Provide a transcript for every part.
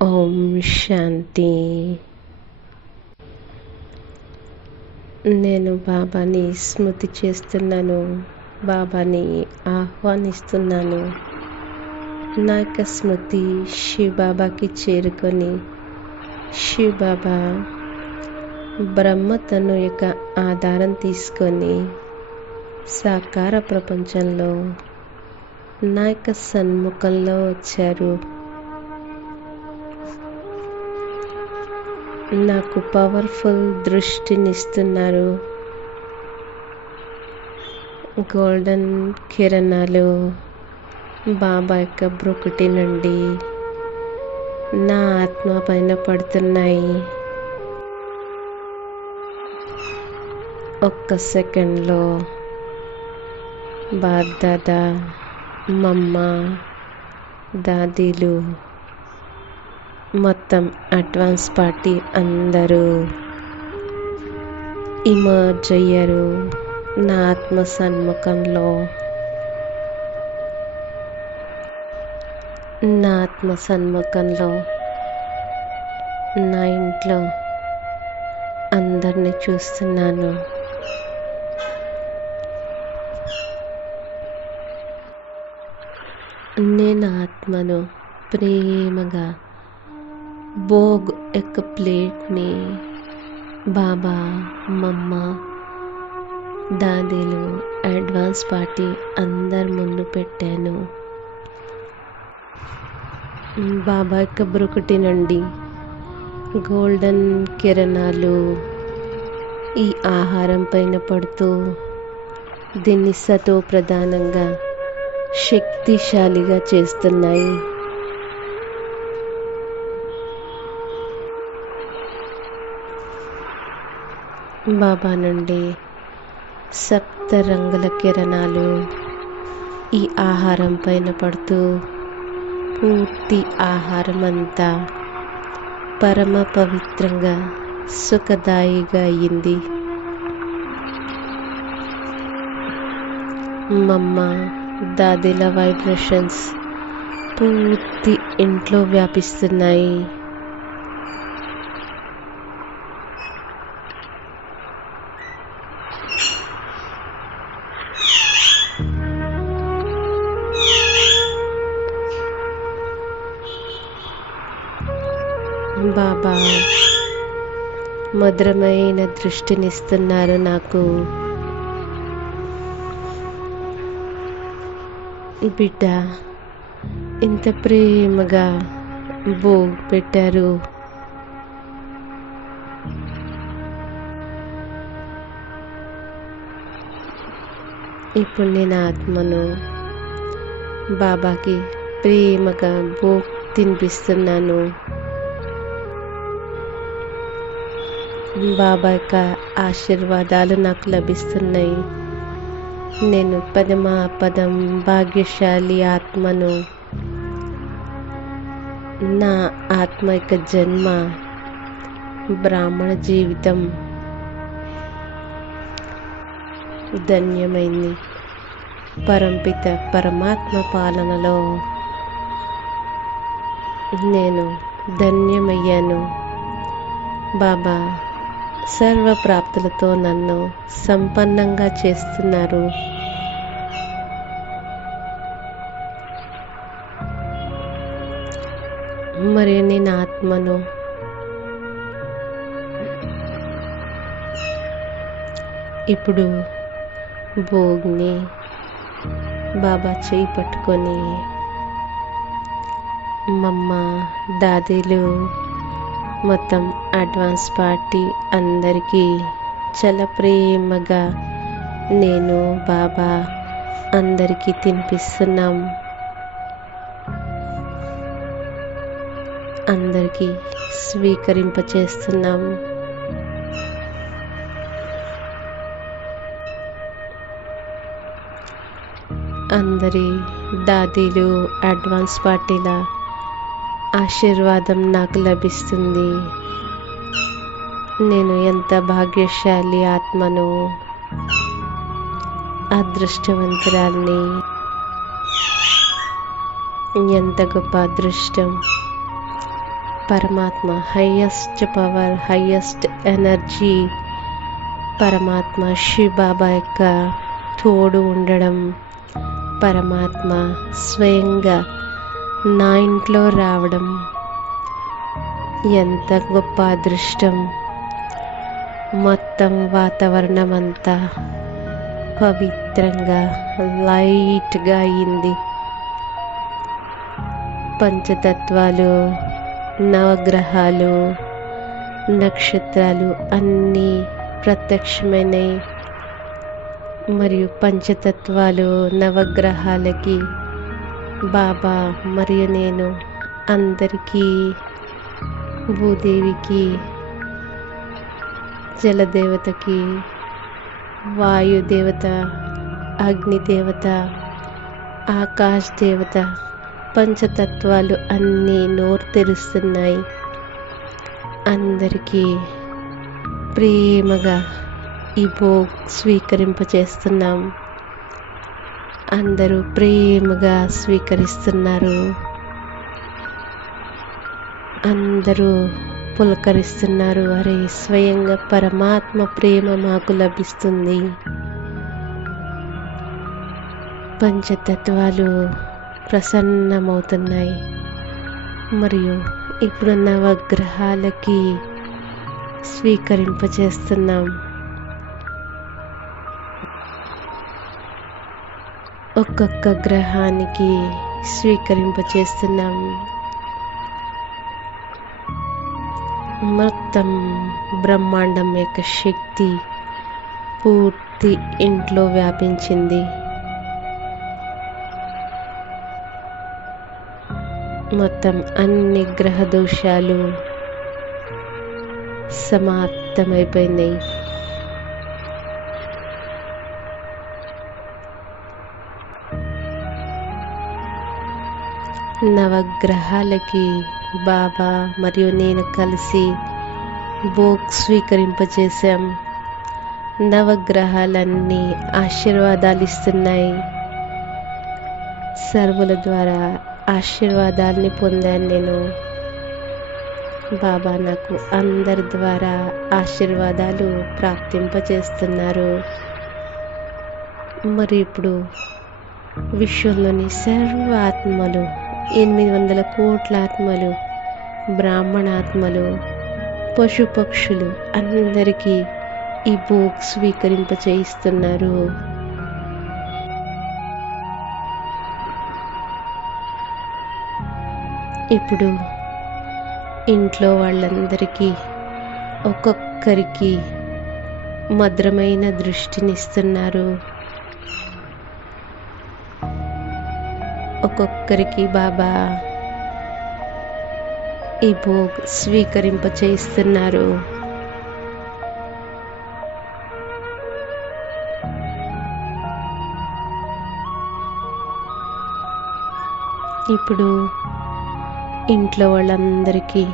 ఓం శాంతి. నేను బాబాని స్మృతి చేస్తున్నాను, బాబాని ఆహ్వానిస్తున్నాను. నా యొక్క స్మృతి శివ బాబాకి చేరుకొని శివ బాబా బ్రహ్మతను యొక్క ఆధారం తీసుకొని సాకార ప్రపంచంలో నా యొక్క సన్ముఖంలో వచ్చారు. నాకు పవర్ఫుల్ దృష్టినిస్తున్నారు. గోల్డెన్ కిరణాలు బాబా యొక్క బ్రుకుటి నుండి నా ఆత్మ పైన పడుతున్నాయి. ఒక్క సెకండ్లో బాప్ దాదా, మమ్మ, దాదీలు, మొత్తం అడ్వాన్స్ పార్టీ అందరూ ఇమర్జ్ అయ్యారు నా ఆత్మ సన్ముఖంలో. నా ఆత్మ సన్ముఖంలో నా ఇంట్లో అందరినీ చూస్తున్నాను. నేను ఆత్మను ప్రేమగా భోగ్ యొక్క ప్లేట్ని బాబా, మమ్మ, దాదీలు, అడ్వాన్స్ పార్టీ అందరి ముందు పెట్టాను. బాబా యొక్క బ్రుకుటి నుండి గోల్డెన్ కిరణాలు ఈ ఆహారం పైన పడుతూ దీన్ని సతో ప్రధానంగా శక్తిశాలిగా చేస్తున్నాయి. బాబా నుండి సప్త రంగుల కిరణాలు ఈ ఆహారం పైన పడుతూ పూర్తి ఆహారం అంతా పరమ పవిత్రంగా సుఖదాయిగా అయ్యింది. మమ్మ, దాదీల వైబ్రేషన్స్ పూర్తి ఇంట్లో వ్యాపిస్తున్నాయి. బాబా మధురమైన దృష్టినిస్తున్నారు నాకు. బిడ్డ ఇంత ప్రేమగా భోగ్ పెట్టారు. ఇప్పుడు నేను ఆత్మను బాబాకి ప్రేమగా భోగ్ తినిపిస్తున్నాను. బాబా యొక్క ఆశీర్వాదాలు నాకు లభిస్తున్నాయి. నేను పదం భాగ్యశాలి ఆత్మను. నా ఆత్మ యొక్క జన్మ బ్రాహ్మణ జీవితం ధన్యమైంది. పరంపిత పరమాత్మ పాలనలో నేను ధన్యమయ్యాను. బాబా సర్వ ప్రాప్తులతో నన్ను సంపన్నంగా చేస్తున్నారు. మరియు నేను ఆత్మను ఇప్పుడు భోగ్ని బాబా చేయి పట్టుకొని మమ్మ, దాదీలు, మొత్తం అడ్వాన్స్ పార్టీ అందరికీ చాలా ప్రేమగా నేను బాబా అందరికీ తినిపిస్తున్నాం. అందరికీ స్వీకరింపచేస్తున్నాం. అందరి దాదీలు, అడ్వాన్స్ పార్టీల ఆశీర్వాదం నాకు లభిస్తుంది. నేను ఎంత భాగ్యశాలి ఆత్మను, అదృష్టవంతురాల్ని. ఎంత గొప్ప అదృష్టం! పరమాత్మ హైయెస్ట్ పవర్, హైయెస్ట్ ఎనర్జీ, పరమాత్మ శివ బాబా యొక్క తోడు ఉండడం, పరమాత్మ స్వయంగా నా ఇంట్లో రావడం ఎంత గొప్ప అదృష్టం. మొత్తం వాతావరణం అంతా పవిత్రంగా లైట్గా అయింది. పంచతత్వాలు, నవగ్రహాలు, నక్షత్రాలు అన్నీ ప్రత్యక్షమైనవి. మరియు పంచతత్వాలు, నవగ్రహాలకి బాబా మరియు నేను అందరికీ, భూదేవికి, జలదేవతకి, వాయుదేవత, అగ్నిదేవత, ఆకాశ దేవత, పంచతత్వాలు అన్నీ నోరు తెరుస్తున్నాయి. అందరికీ ప్రేమగా ఈ భోగ్ స్వీకరింపచేస్తున్నాం. అందరూ ప్రేమగా స్వీకరిస్తున్నారు. అందరూ పులకరిస్తున్నారు. అరే, స్వయంగా పరమాత్మ ప్రేమ మాకు లభిస్తుంది. పంచతత్వాలు ప్రసన్నమవుతున్నాయి. మరియు ఇప్పుడు నవగ్రహాలకి స్వీకరింపచేస్తున్నాం. ఒక్కొక్క గ్రహానికి స్వీకరింపచేస్తున్నాం. మొత్తం బ్రహ్మాండం యొక్క శక్తి పూర్తి ఇంట్లో వ్యాపించింది. మొత్తం అన్ని గ్రహ దోషాలు సమాప్తమైపోయినాయి. నవగ్రహాలకి బాబా మరియు నేను కలిసి భోగ్ స్వీకరింపజేశాం. నవగ్రహాలన్నీ ఆశీర్వాదాలు ఇస్తున్నాయి. సర్వుల ద్వారా ఆశీర్వాదాల్ని పొందాను నేను. బాబా నాకు అందరి ద్వారా ఆశీర్వాదాలు ప్రాప్తింపచేస్తున్నారు. మరి ఇప్పుడు విశ్వంలోని సర్వ ఆత్మలు, 800 కోట్ల ఆత్మలు, బ్రాహ్మణాత్మలు, పశుపక్షులు అందరికీ ఈ భోగ్ స్వీకరింపచేయిస్తున్నారు. ఇప్పుడు ఇంట్లో వాళ్ళందరికీ ఒక్కొక్కరికి మధురమైన దృష్టినిస్తున్నారు. ఒక్కొక్కరికి బాబా ఈ భోగ్ స్వీకరింపచేయిస్తున్నారు. ఇప్పుడు ఇంట్లో వాళ్ళందరికీ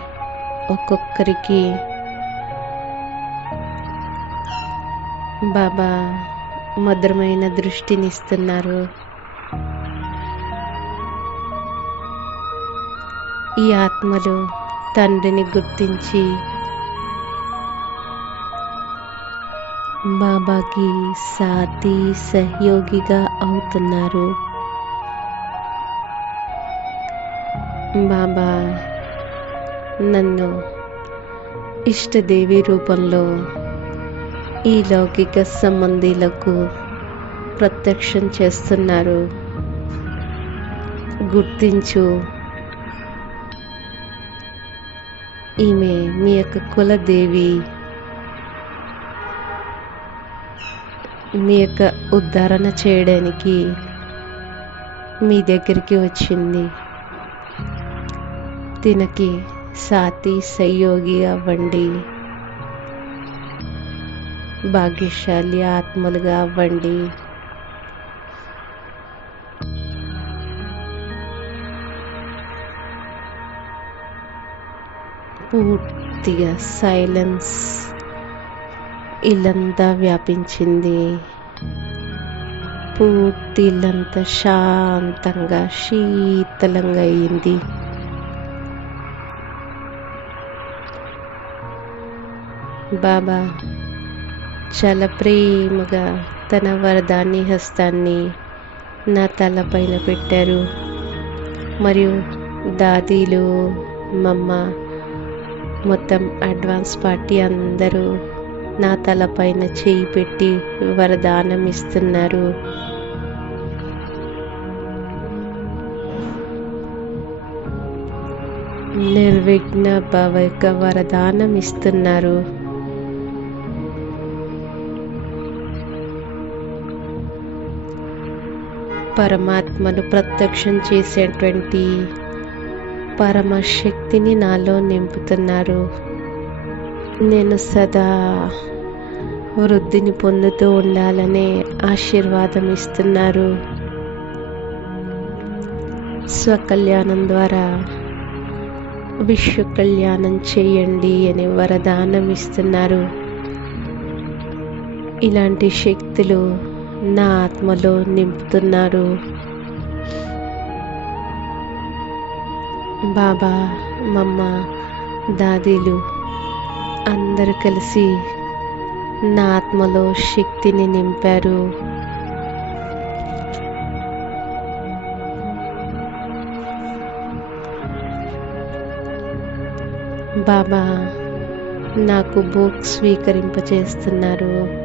ఒక్కొక్కరికి బాబా మధురమైన దృష్టినిస్తున్నారు. ఈ ఆత్మలు తండ్రిని గుర్తించి బాబాకి సాటి సహయోగిగా అవుతున్నారు. బాబా నన్ను ఇష్టదేవి రూపంలో ఈ లౌకిక సంబంధీలకు ప్రత్యక్షం చేస్తున్నారు. గుర్తించు, ఈమె మీ యొక్క కులదేవి, మీ యొక్క ఉద్ధరణ చేయడానికి మీ దగ్గరికి వచ్చింది. తినకి సాటి సహయోగి అవ్వండి. భాగ్యశాలి ఆత్మలుగా అవ్వండి. పూర్తిగా సైలెన్స్ ఇల్లంతా వ్యాపించింది. పూర్తి ఇల్లంతా శాంతంగా శీతలంగా అయింది. బాబా చాలా ప్రేమగా తన వరదాని హస్తాన్ని నా తలపైన పెట్టారు. మరియు దాదీలు, మమ్మ, మొత్తం అడ్వాన్స్ పార్టీ అందరూ నా తలపైన చేయి పెట్టి వరదానం ఇస్తున్నారు. నిర్విఘ్న భవక వరదానం ఇస్తున్నారు. పరమాత్మను ప్రత్యక్షం చేసేటువంటి పరమశక్తిని నాలో నింపుతున్నారు. నేను సదా వృద్ధిని పొందుతూ ఉండాలనే ఆశీర్వాదం ఇస్తున్నారు. స్వకల్యాణం ద్వారా విశ్వ కళ్యాణం చేయండి అని వరదానం ఇస్తున్నారు. ఇలాంటి శక్తులు నా ఆత్మలో నింపుతున్నారు. బాబా, మమ్మ, దాదీలు అందరూ కలిసి నా ఆత్మలో శక్తిని నింపారు. బాబా నాకు భోగ్ స్వీకరింపచేస్తున్నారు.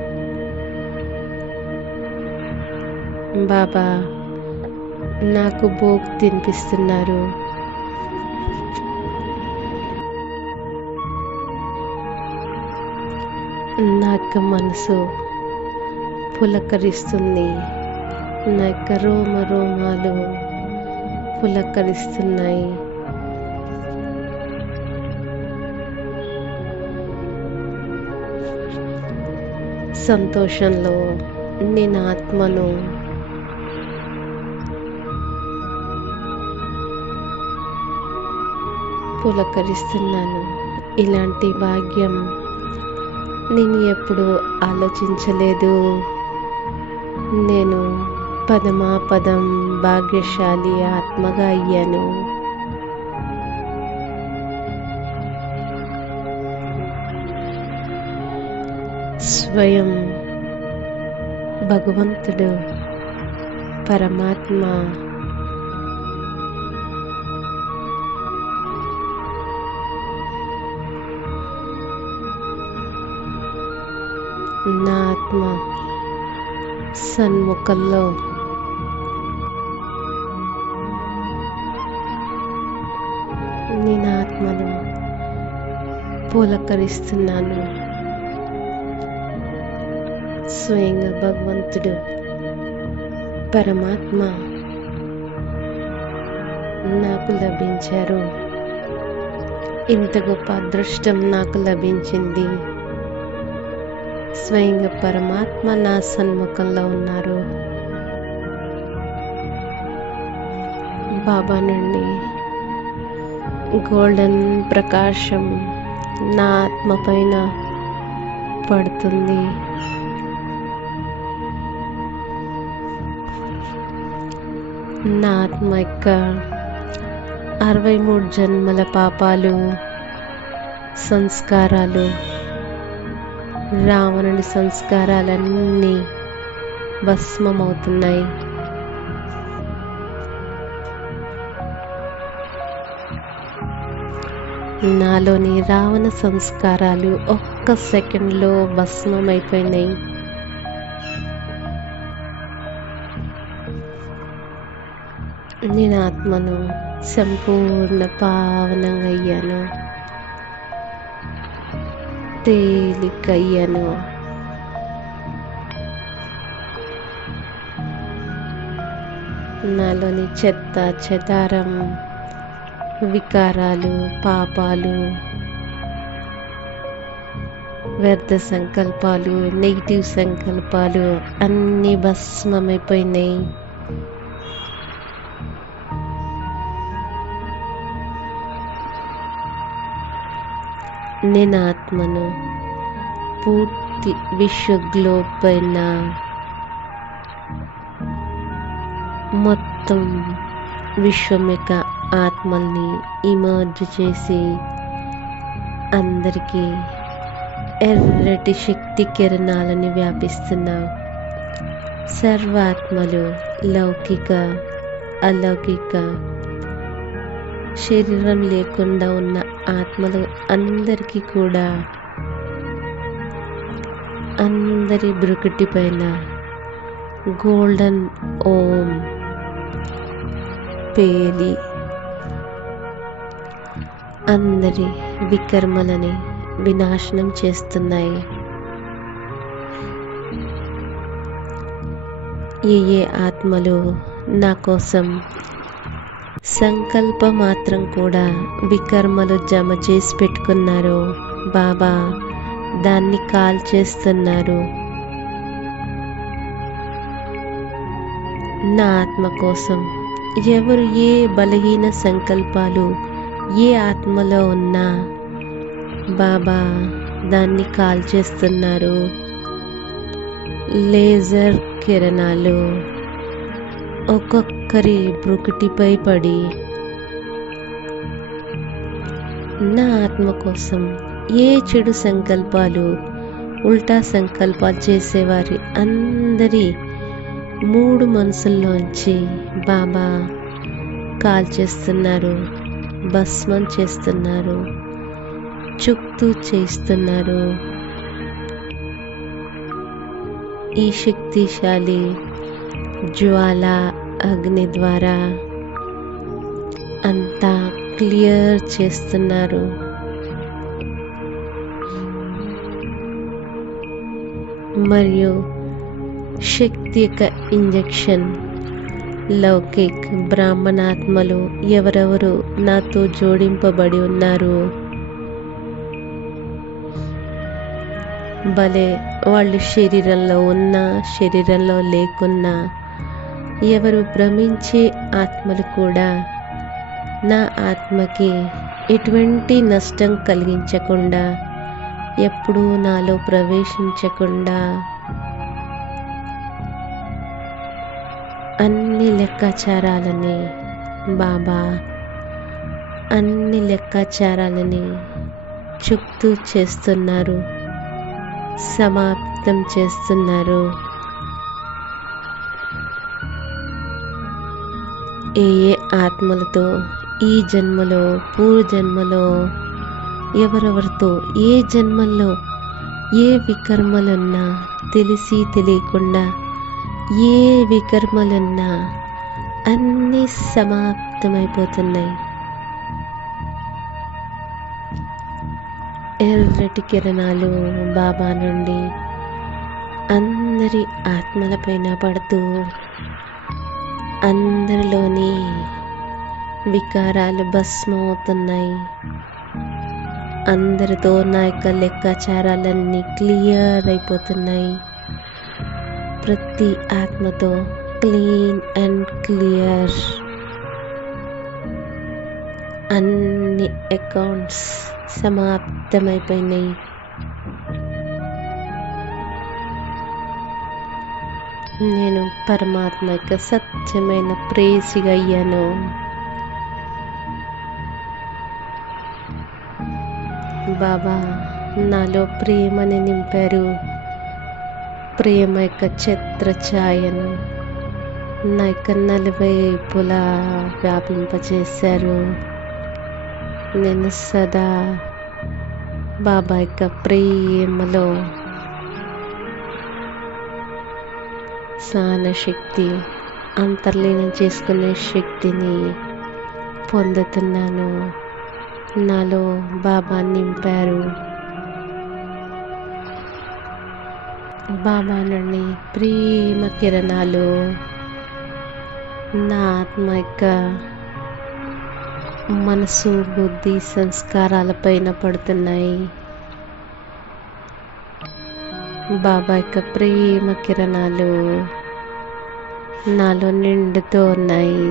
బాబా నాకు భోగ్ తినిపిస్తున్నారు. నా యొక్క మనసు పులకరిస్తుంది. నా యొక్క రోమ రోమాలు పులకరిస్తున్నాయి. సంతోషంలో నేను ఆత్మను పులకరిస్తున్నాను. ఇలాంటి భాగ్యం నేను ఎప్పుడూ ఆలోచించలేదు. నేను పదమాపదం భాగ్యశాలి ఆత్మగా అయ్యాను. స్వయం భగవంతుడు పరమాత్మ నా ఆత్మ సన్ముఖంలో నేను ఆత్మను పులకరిస్తున్నాను. స్వయంగా భగవంతుడు పరమాత్మ నాకు లభించారు. ఇంత గొప్ప అదృష్టం నాకు లభించింది. స్వయంగా పరమాత్మ నా సన్ముఖంలో ఉన్నారు. బాబా నుండి గోల్డెన్ ప్రకాశం నా ఆత్మ పైన పడుతుంది. నా ఆత్మ యొక్క 63 జన్మల పాపాలు, సంస్కారాలు, రావణుని సంస్కారాలన్నీ భస్మమవుతున్నాయి. నాలోని రావణ సంస్కారాలు ఒక్క సెకండ్లో భస్మమైపోయినాయి. నేను ఆత్మను సంపూర్ణ పావనంగా అయ్యాను. తేలికయ్యాను. నాలోని చెత్త చెదారం, వికారాలు, పాపాలు, వ్యర్థ సంకల్పాలు, నెగిటివ్ సంకల్పాలు అన్నీ భస్మమైపోయినాయి. నేను ఆత్మను పూర్తి విశ్వ గ్లోబ్ పైన మొత్తం విశ్వం యొక్క ఆత్మల్ని ఇమర్జ్ చేసి అందరికీ ఎర్రటి శక్తి కిరణాలని వ్యాపిస్తున్న సర్వాత్మలు, లౌకిక అలౌకిక శరీరం లేకుండా ఉన్న ఆత్మలు అందరికీ కూడా అందరి బ్రుకుటి పైన గోల్డెన్ ఓం పేలి అందరి వికర్మలని వినాశనం చేస్తున్నాయి. ఏ ఆత్మలు నా కోసం సంకల్ప మాత్రం కూడా వికర్మలు జమ చేసి పెట్టుకున్నారో బాబా దాన్ని కాల్ చేస్తున్నారు. నా ఆత్మ కోసం ఎవరు ఏ బలహీన సంకల్పాలు ఏ ఆత్మలో ఉన్నా బాబా దాన్ని కాల్ చేస్తున్నారు. లేజర్ కిరణాలు ఒక్కొక్కరి బ్రుకుటిపై పడి నా ఆత్మ కోసం ఏ చెడు సంకల్పాలు ఉల్టా సంకల్పాలు చేసేవారి అందరి 3 మనసుల్లోంచి బాబా కాల్ చేస్తున్నారు, భస్మం చేస్తున్నారు, చుక్తూ చేస్తున్నారు. ఈ శక్తిశాలి జ్వాల అగ్ని ద్వారా అంతా క్లియర్ చేస్తున్నారు. మరియు శక్తి యొక్క ఇంజెక్షన్ లౌకిక్ బ్రాహ్మణాత్మలు ఎవరెవరు నాతో జోడింపబడి ఉన్నారు, భలే వాళ్ళు శరీరంలో ఉన్నా శరీరంలో లేకున్నా ఎవరు భ్రమించే ఆత్మలు కూడా నా ఆత్మకి ఎటువంటి నష్టం కలిగించకుండా ఎప్పుడూ నాలో ప్రవేశించకుండా అన్ని లెక్కాచారాలని బాబా అన్ని లెక్కాచారాలని చుక్తూ చేస్తున్నారు, సమాప్తం చేస్తున్నారు. ఏ ఆత్మలతో ఈ జన్మలో పూర్వజన్మలో ఎవరెవరితో ఏ జన్మల్లో ఏ వికర్మలున్నా తెలిసి తెలియకుండా ఏ వికర్మలున్నా అన్నీ సమాప్తమైపోతున్నాయి. ఎర్రటి కిరణాలు బాబా నుండి అందరి ఆత్మలపైన పడుతూ అందరిలోని వికారాలు భస్మవుతున్నాయి. అందరితో నా యొక్క లెక్కాచారాలన్నీ క్లియర్ అయిపోతున్నాయి. ప్రతి ఆత్మతో క్లీన్ అండ్ క్లియర్. అన్ని అకౌంట్స్ సమాప్తమైపోయినాయి. నేను పరమాత్మ యొక్క సత్యమైన ప్రేయసిగా అయ్యాను. బాబా నాలో ప్రేమని నింపారు. ప్రేమ యొక్క ఛత్రఛాయను నా యొక్క నలువైపులా వ్యాపింపచేశారు. నేను సదా బాబా యొక్క ప్రేమలో సహన శక్తి అంతర్లీనం చేసుకునే శక్తిని పొందుతున్నాను. నాలో బాబా నింపారు. బాబా నుండి ప్రేమ కిరణాలు నా ఆత్మ యొక్క మనసు బుద్ధి సంస్కారాలపైన పడుతున్నాయి. బాబా యొక్క ప్రేమ కిరణాలు నాలో నిండుతూ ఉన్నాయి.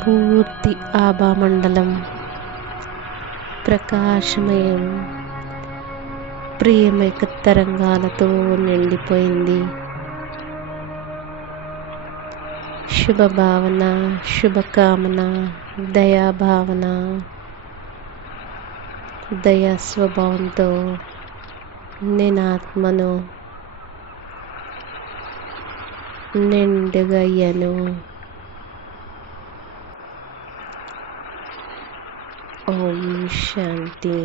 పూర్తి ఆభామండలం ప్రకాశమయం ప్రేమ తరంగాలతో నిండిపోయింది. శుభభావన, శుభకామన, దయాభావన, దయా స్వభావంతో నేను ఆత్మను నిండుగా అయ్యాను. ఓం శాంతి.